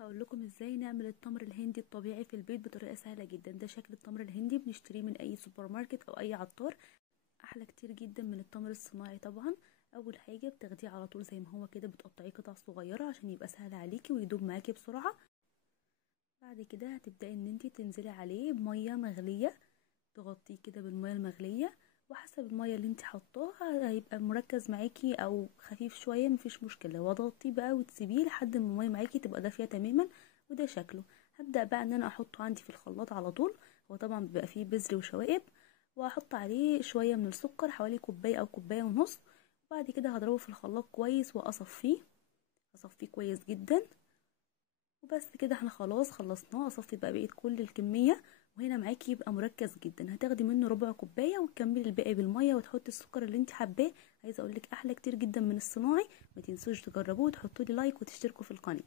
هقول لكم ازاي نعمل التمر الهندي الطبيعي في البيت بطريقه سهله جدا. ده شكل التمر الهندي، بنشتريه من اي سوبر ماركت او اي عطار. احلى كتير جدا من التمر الصناعي طبعا. اول حاجه بتاخديه على طول زي ما هو كده، بتقطعيه قطع صغيره عشان يبقى سهل عليكي ويدوب معاكي بسرعه. بعد كده هتبداي ان انتي تنزلي عليه بميه مغليه، تغطيه كده بالميه المغليه، وحسب الميه اللي انت حطاها هيبقى مركز معاكي او خفيف شويه، مفيش مشكله. وتغطيه بقى وتسيبيه لحد ما الميه معاكي تبقى دافيه تماما. وده شكله. هبدا بقى ان انا احطه عندي في الخلاط على طول. هو طبعا بيبقى فيه بذر وشوائب، وهحط عليه شويه من السكر، حوالي كوبايه او كوبايه ونص. وبعد كده هضربه في الخلاط كويس اصفيه كويس جدا. وبس كده احنا خلاص خلصناه. اصفي بقى بقيت كل الكميه، وهنا معاكي يبقى مركز جدا. هتاخدي منه ربع كوبايه وتكملي الباقي بالميه، وتحطي السكر اللي انت حباه. عايزه اقولك احلى كتير جدا من الصناعي. ما تنسوش تجربوه وتحطوا لي لايك وتشتركوا في القناه.